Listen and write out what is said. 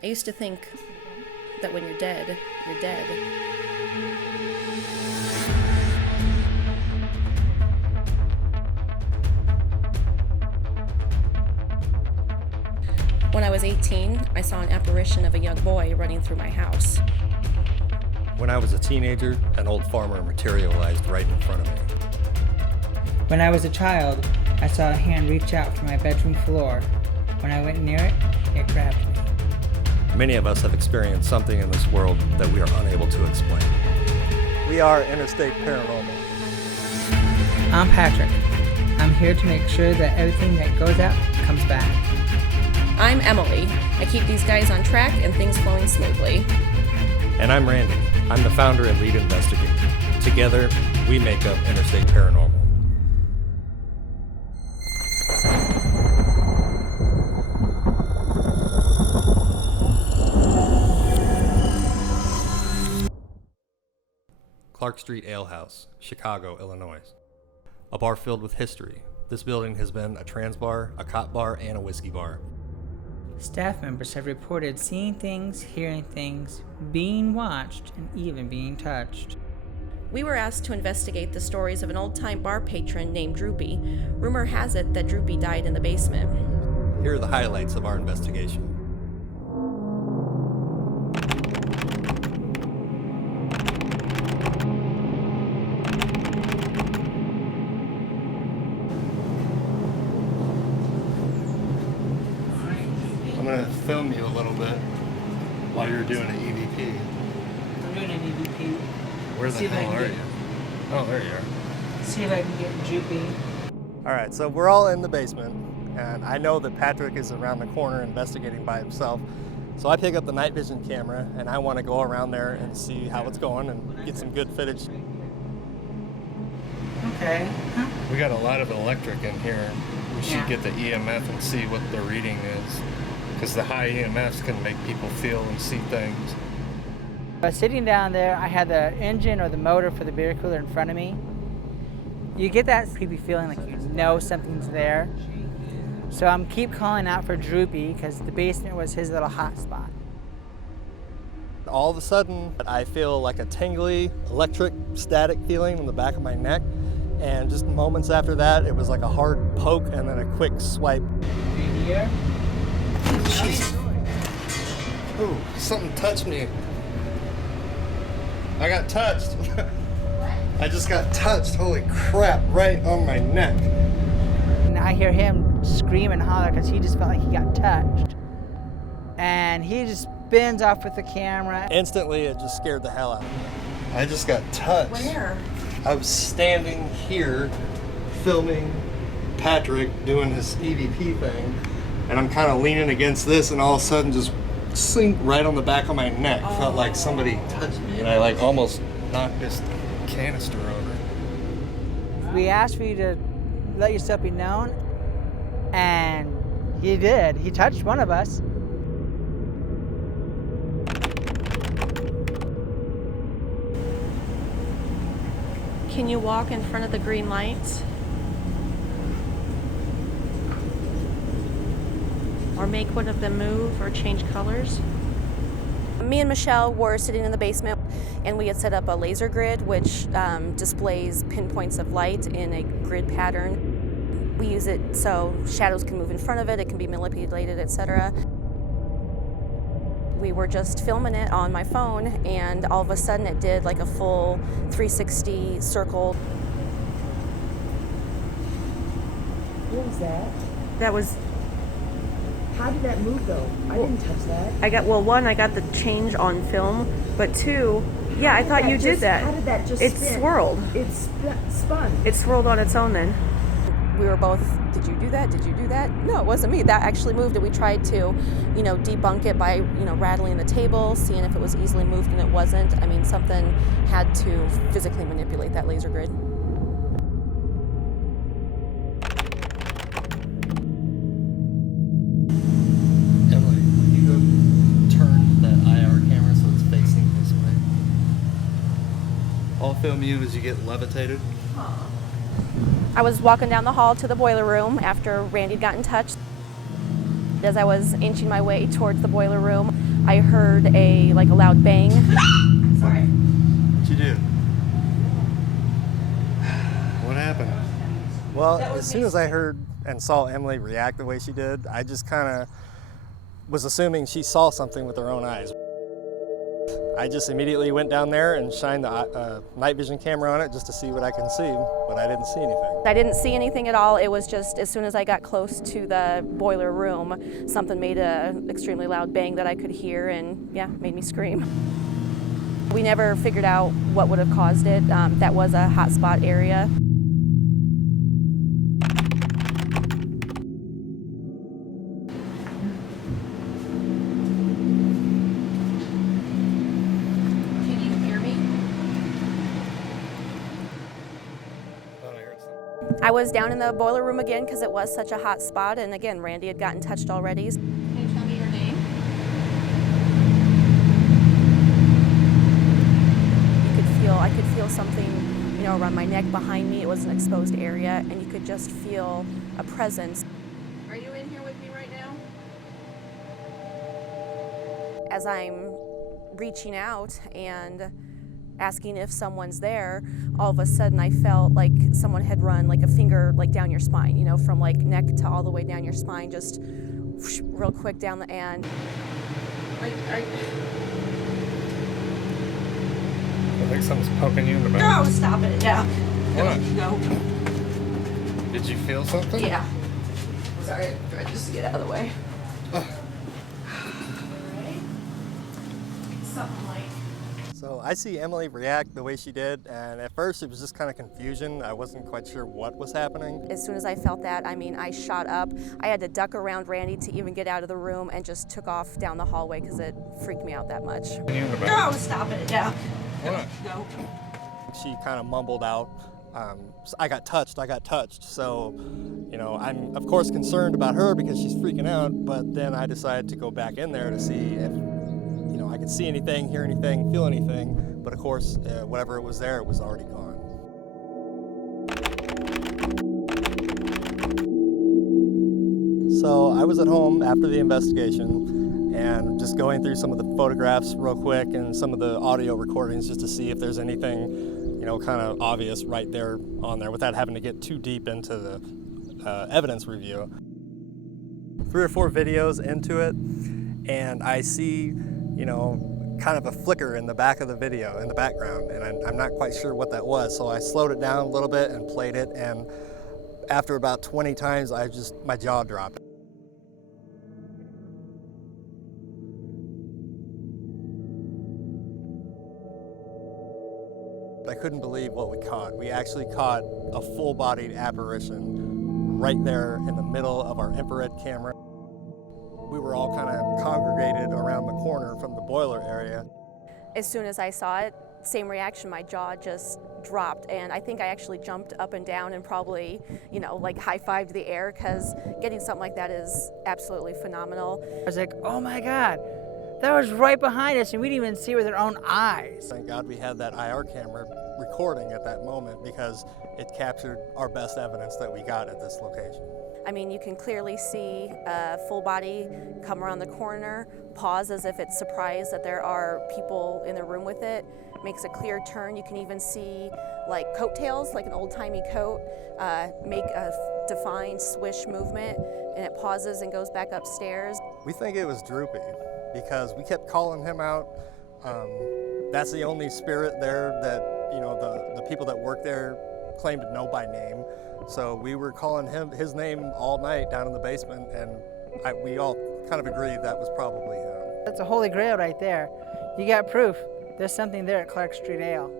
I used to think that when you're dead, you're dead. When I was 18, I saw an apparition of a young boy running through my house. When I was a teenager, an old farmer materialized right in front of me. When I was a child, I saw a hand reach out from my bedroom floor. When I went near it, it grabbed me. Many of us have experienced something in this world that we are unable to explain. We are Interstate Paranormal. I'm Patrick. I'm here to make sure that everything that goes out comes back. I'm Emily. I keep these guys on track and things flowing smoothly. And I'm Randy. I'm the founder and lead investigator. Together, we make up Interstate Paranormal. Clark Street Ale House, Chicago, Illinois. A bar filled with history. This building has been a trans bar, a cop bar, and a whiskey bar. Staff members have reported seeing things, hearing things, being watched, and even being touched. We were asked to investigate the stories of an old-time bar patron named Droopy. Rumor has it that Droopy died in the basement. Here are the highlights of our investigation. I'm going to film you a little bit while you're doing an EVP. I'm doing an EVP. Where the hell are you? Oh, there you are. See if I can get Droopy. All right, so we're all in the basement, and I know that Patrick is around the corner investigating by himself. So I pick up the night vision camera, and I want to go around there and see how it's going and get some good footage. Okay. Huh? We got a lot of electric in here. We should get the EMF and see what the reading is. Because the high EMFs can make people feel and see things. Sitting down there, I had the engine or the motor for the beer cooler in front of me. You get that creepy feeling like you know something's there. So I'm keep calling out for Droopy because the basement was his little hot spot. All of a sudden, I feel like a tingly, electric, static feeling in the back of my neck. And just moments after that, it was like a hard poke and then a quick swipe. In here? Jeez. Ooh, something touched me. I got touched. I just got touched, holy crap, right on my neck. And I hear him scream and holler because he just felt like he got touched. And he just spins off with the camera. Instantly, it just scared the hell out of me. I just got touched. Where? I was standing here filming Patrick doing his EVP thing, and I'm kind of leaning against this, and all of a sudden just sink right on the back of my neck. Felt like somebody touched me, and I like almost knocked this canister over. We asked for you to let yourself be known, and he did. He touched one of us. Can you walk in front of the green lights? Or make one of them move or change colors? Me and Michelle were sitting in the basement, and we had set up a laser grid which displays pinpoints of light in a grid pattern. We use it so shadows can move in front of it, it can be manipulated, etc. We were just filming it on my phone, and all of a sudden it did like a full 360 circle. What was that? That was, How did that move though? I didn't touch that. one, I got the change on film, but two, yeah, I thought you did that. How did that just It spin? swirled. It spun. It swirled on its own then. We were both, did you do that? Did you do that? No, it wasn't me. That actually moved, and we tried to, debunk it by, rattling the table, seeing if it was easily moved, and it wasn't. I mean, something had to physically manipulate that laser grid. Emily, can you go turn that IR camera so it's facing this way? I'll film you as you get levitated. I was walking down the hall to the boiler room after Randy got in touch. As I was inching my way towards the boiler room, I heard a loud bang. Sorry. What'd you do? What happened? Well, as soon as I heard and saw Emily react the way she did, I just kind of was assuming she saw something with her own eyes. I just immediately went down there and shined the night vision camera on it just to see what I can see, but I didn't see anything. I didn't see anything at all. It was just as soon as I got close to the boiler room, something made an extremely loud bang that I could hear and, yeah, made me scream. We never figured out what would have caused it. That was a hotspot area. Can you hear me? I was down in the boiler room again because it was such a hot spot, and again, Randy had gotten touched already. Can you tell me your name? I could feel something, around my neck behind me. It was an exposed area, and you could just feel a presence. Are you in here with me right now? As I'm reaching out and asking if someone's there, all of a sudden I felt like someone had run like a finger down your spine, from neck to all the way down your spine, just whoosh, real quick down the end. I think something's poking you in the back. No, stop it. Yeah. What? No. Did you feel something? Yeah. Sorry, I just to get out of the way. Alright. Something like. So I see Emily react the way she did, and at first it was just kind of confusion. I wasn't quite sure what was happening. As soon as I felt that, I shot up. I had to duck around Randy to even get out of the room and just took off down the hallway because it freaked me out that much. You in the back? No, stop it. Yeah. What? No. She kind of mumbled out, I got touched. So, I'm of course concerned about her because she's freaking out, but then I decided to go back in there to see if, I could see anything, hear anything, feel anything, but of course, whatever it was there, it was already gone. So I was at home after the investigation and just going through some of the photographs real quick and some of the audio recordings just to see if there's anything, kind of obvious right there on there without having to get too deep into the evidence review. 3 or 4 videos into it, and I see, kind of a flicker in the back of the video, in the background, and I'm not quite sure what that was. So I slowed it down a little bit and played it, and after about 20 times, my jaw dropped. I couldn't believe what we caught. We actually caught a full-bodied apparition right there in the middle of our infrared camera. We were all kind of congregated around the corner from the boiler area. As soon as I saw it, same reaction, my jaw just dropped, and I think I actually jumped up and down and probably, high-fived the air, because getting something like that is absolutely phenomenal. I was like, oh my God, that was right behind us and we didn't even see it with our own eyes. Thank God we had that IR camera recording at that moment because it captured our best evidence that we got at this location. You can clearly see a full body come around the corner, pause as if it's surprised that there are people in the room with it, makes a clear turn. You can even see coattails, like an old-timey coat, make a defined swish movement, and it pauses and goes back upstairs. We think it was Droopy because we kept calling him out. That's the only spirit there that, the people that work there claim to know by name. So we were calling his name all night down in the basement, and we all kind of agreed that was probably him. That's a holy grail right there. You got proof. There's something there at Clark Street Ale.